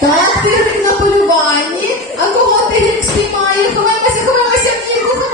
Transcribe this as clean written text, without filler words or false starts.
Так, тигрик на полюванні. А кого тигрик спіймає? Ховаємося, ховаємося в нірку.